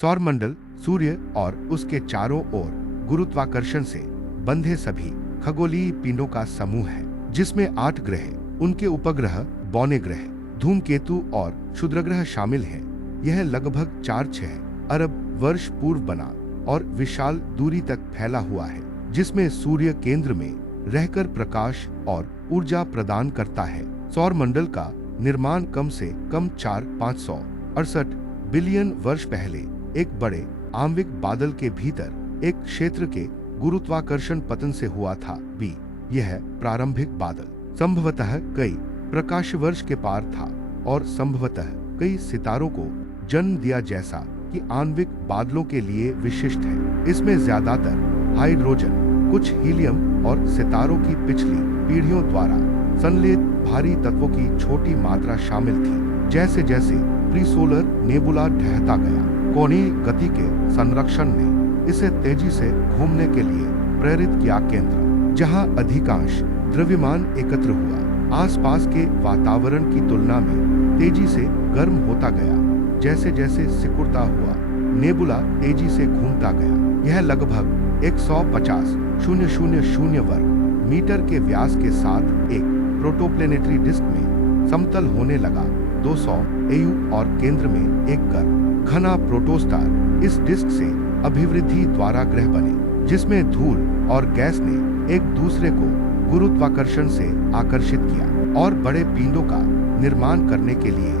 सौरमंडल सूर्य और उसके चारों ओर गुरुत्वाकर्षण से बंधे सभी खगोलीय पिंडों का समूह है, जिसमें 8 ग्रह, उनके उपग्रह, बौने ग्रह, धूमकेतु और क्षुद्रग्रह शामिल हैं। यह लगभग 4-6 अरब वर्ष पूर्व बना और विशाल दूरी तक फैला हुआ है, जिसमें सूर्य केंद्र में रहकर प्रकाश और ऊर्जा प्रदान करता है। सौरमंडल का निर्माण कम से कम 4,568 बिलियन वर्ष पहले एक बड़े आणविक बादल के भीतर एक क्षेत्र के गुरुत्वाकर्षण पतन से हुआ था। बी यह प्रारंभिक बादल संभवतः कई प्रकाश वर्ष के पार था और संभवतः कई सितारों को जन्म दिया, जैसा कि आणविक बादलों के लिए विशिष्ट है। इसमें ज्यादातर हाइड्रोजन, कुछ हीलियम और सितारों की पिछली पीढ़ियों द्वारा संलेत भारी तत्वों की छोटी मात्रा शामिल थी। जैसे जैसे प्रीसोलर नेबुला ढहता गया, कोणीय गति के संरक्षण ने इसे तेजी से घूमने के लिए प्रेरित किया। केंद्र, जहां अधिकांश द्रव्यमान एकत्र हुआ, आसपास के वातावरण की तुलना में तेजी से गर्म होता गया। जैसे जैसे सिकुड़ता हुआ नेबुला तेजी से घूमता गया। यह लगभग 150,000 वर्ग मीटर के व्यास के साथ एक प्रोटोप्लेनेटरी डिस्क में समतल होने लगा। 200 AU और केंद्र में एक गर्म घना प्रोटोस्टार इस डिस्क से अभिवृद्धि द्वारा ग्रह बने, जिसमें धूल और गैस ने एक दूसरे को गुरुत्वाकर्षण से आकर्षित किया और बड़े पिंडों का निर्माण करने के लिए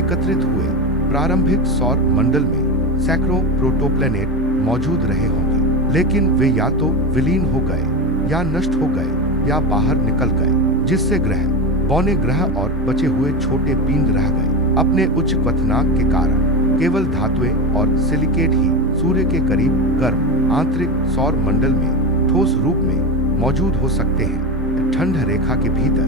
एकत्रित हुए। प्रारंभिक सौर मंडल में सैकड़ों प्रोटोप्लैनेट मौजूद रहे होंगे, लेकिन वे या तो विलीन हो गए या नष्ट हो गए या बाहर निकल गए, जिससे ग्रह, बौने ग्रह और बचे हुए छोटे पिंड रह गए। अपने उच्च क्वथनांक के कारण केवल धातुएं और सिलिकेट ही सूर्य के करीब गर्म आंतरिक सौर मंडल में ठोस रूप में मौजूद हो सकते हैं। ठंड रेखा के भीतर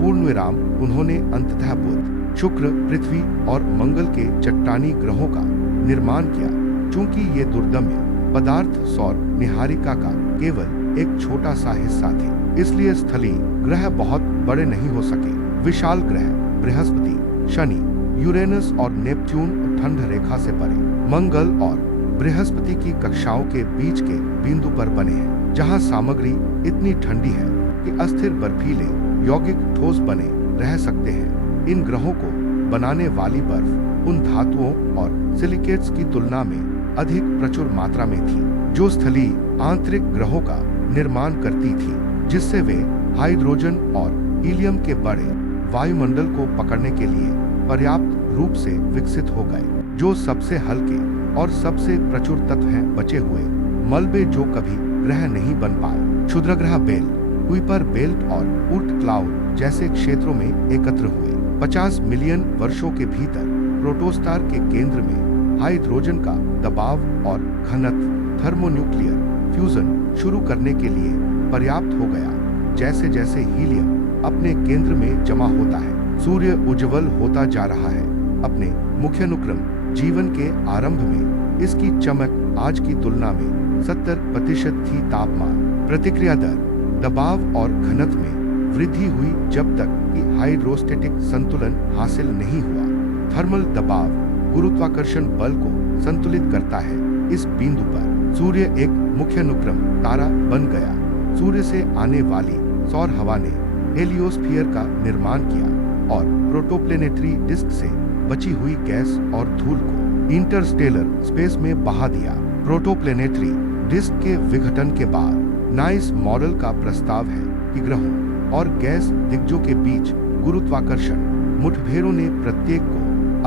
पूर्णविराम उन्होंने अंततः बुध, शुक्र, पृथ्वी और मंगल के चट्टानी ग्रहों का निर्माण किया। चूंकि ये दुर्दम्य पदार्थ सौर निहारिका का केवल एक छोटा सा हिस्सा थे, इसलिए स्थलीय ग्रह बहुत बड़े नहीं हो सके। विशाल ग्रह बृहस्पति, शनि, यूरेनस और नेपच्यून ठंड रेखा से परे मंगल और बृहस्पति की कक्षाओं के बीच के बिंदु पर बने हैं, जहां सामग्री इतनी ठंडी है कि अस्थिर बर्फीले यौगिक ठोस बने रह सकते हैं। इन ग्रहों को बनाने वाली बर्फ उन धातुओं और सिलिकेट्स की तुलना में अधिक प्रचुर मात्रा में थी, जो स्थलीय आंतरिक ग्रहों का निर्माण करती थी, जिससे वे हाइड्रोजन और हीलियम के बड़े वायुमंडल को पकड़ने के लिए पर्याप्त रूप से विकसित हो गए। जो सबसे हल्के और सबसे प्रचुर तत्व हैं बचे हुए मलबे जो कभी ग्रह नहीं बन पाए। क्षुद्रग्रह बेल्ट, कुइपर बेल्ट और ऊर्ट क्लाउड जैसे क्षेत्रों में एकत्र हुए। 50 मिलियन वर्षों के भीतर प्रोटोस्टार के केंद्र में हाइड्रोजन का दबाव और घनत्व थर्मोन्यूक्लियर फ्यूजन शुरू करने के लिए पर्याप्त हो गया। जैसे जैसे हीलियम अपने केंद्र में जमा होता है, सूर्य उज्ज्वल होता जा रहा है। अपने मुख्य अनुक्रम जीवन के आरंभ में इसकी चमक आज की तुलना में 70% थी। तापमान, प्रतिक्रिया दर, दबाव और घनत्व में वृद्धि हुई जब तक कि हाइड्रोस्टेटिक संतुलन हासिल नहीं हुआ। थर्मल दबाव गुरुत्वाकर्षण बल को संतुलित करता है। इस बिंदु पर सूर्य एक मुख्य अनुक्रम तारा बन गया। सूर्य से आने वाली सौर हवा ने हेलियोस्फीयर का निर्माण किया और प्रोटोप्लेनेटरी डिस्क से बची हुई गैस और धूल को इंटरस्टेलर स्पेस में बहा दिया। प्रोटोप्लेनेटरी डिस्क के विघटन के बाद नाइस मॉडल का प्रस्ताव है कि ग्रहों और गैस दिग्गजों के बीच गुरुत्वाकर्षण मुठभेड़ों ने प्रत्येक को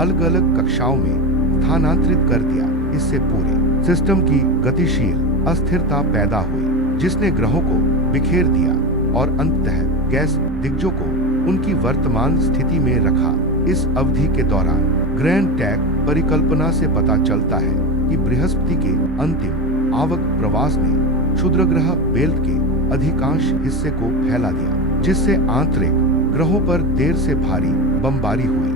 अलग अलग कक्षाओं में स्थानांतरित कर दिया। इससे पूरे सिस्टम की गतिशील अस्थिरता पैदा हुई, जिसने ग्रहों को बिखेर दिया और अंततः गैस दिग्गजों को उनकी वर्तमान स्थिति में रखा। इस अवधि के दौरान ग्रैंड टैक परिकल्पना से पता चलता है कि बृहस्पति के अंतिम आवक प्रवास ने क्षुद्रग्रह बेल्ट के अधिकांश हिस्से को फैला दिया, जिससे आंतरिक ग्रहों पर देर से भारी बमबारी हुई।